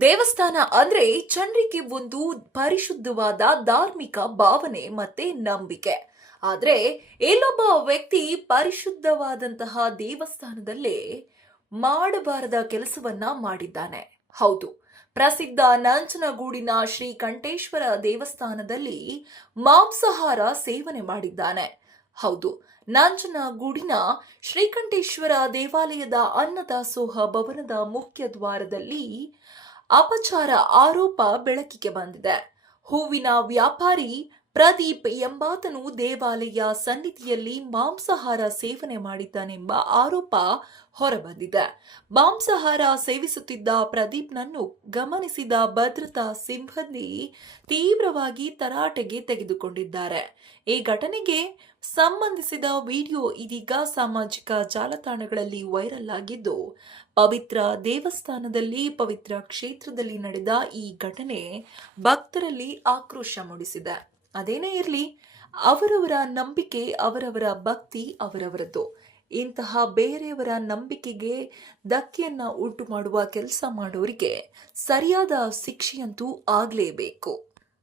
ದೇವಸ್ಥಾನ ಅಂದ್ರೆ ಜನರಿಗೆ ಒಂದು ಪರಿಶುದ್ಧವಾದ ಧಾರ್ಮಿಕ ಭಾವನೆ ಮತ್ತೆ ನಂಬಿಕೆ. ಆದ್ರೆ ಇಲ್ಲೊಬ್ಬ ವ್ಯಕ್ತಿ ಪರಿಶುದ್ಧವಾದಂತಹ ದೇವಸ್ಥಾನದಲ್ಲೇ ಮಾಡಬಾರದ ಕೆಲಸವನ್ನ ಮಾಡಿದ್ದಾನೆ. ಹೌದು, ಪ್ರಸಿದ್ಧ ನಂಜನಗೂಡಿನ ಶ್ರೀ ಕಂಠೇಶ್ವರ ದೇವಸ್ಥಾನದಲ್ಲಿ ಮಾಂಸಾಹಾರ ಸೇವನೆ ಮಾಡಿದ್ದಾನೆ. ಹೌದು, ನಂಜನಗೂಡಿನ ಶ್ರೀಕಂಠೇಶ್ವರ ದೇವಾಲಯದ ಅನ್ನದಾಸೋಹ ಭವನದ ಮುಖ್ಯ ದ್ವಾರದಲ್ಲಿ ಅಪಚಾರ ಆರೋಪ ಬೆಳಕಿಗೆ ಬಂದಿದೆ. ಹೂವಿನ ವ್ಯಾಪಾರಿ ಪ್ರದೀಪ್ ಎಂಬಾತನು ದೇವಾಲಯ ಸನ್ನಿಧಿಯಲ್ಲಿ ಮಾಂಸಾಹಾರ ಸೇವನೆ ಮಾಡಿದ್ದಾನೆಂಬ ಆರೋಪ ಹೊರಬಂದಿದೆ. ಮಾಂಸಾಹಾರ ಸೇವಿಸುತ್ತಿದ್ದ ಪ್ರದೀಪ್ನನ್ನು ಗಮನಿಸಿದ ಭದ್ರತಾ ಸಿಬ್ಬಂದಿ ತೀವ್ರವಾಗಿ ತರಾಟೆಗೆ ತೆಗೆದುಕೊಂಡಿದ್ದಾರೆ. ಈ ಘಟನೆಗೆ ಸಂಬಂಧಿಸಿದ ವಿಡಿಯೋ ಇದೀಗ ಸಾಮಾಜಿಕ ಜಾಲತಾಣಗಳಲ್ಲಿ ವೈರಲ್ ಆಗಿದ್ದು, ಪವಿತ್ರ ದೇವಸ್ಥಾನದಲ್ಲಿ ಪವಿತ್ರ ಕ್ಷೇತ್ರದಲ್ಲಿ ನಡೆದ ಈ ಘಟನೆ ಭಕ್ತರಲ್ಲಿ ಆಕ್ರೋಶ ಮೂಡಿಸಿದೆ. ಅದೇನೇ ಇರಲಿ, ಅವರವರ ನಂಬಿಕೆ, ಅವರವರ ಭಕ್ತಿ ಅವರವರದ್ದು. ಇಂತಹ ಬೇರೆಯವರ ನಂಬಿಕೆಗೆ ಧಕ್ಕೆಯನ್ನ ಉಂಟು ಮಾಡುವ ಕೆಲಸ ಮಾಡೋರಿಗೆ ಸರಿಯಾದ ಶಿಕ್ಷೆಯಂತೂ ಆಗಲೇಬೇಕು.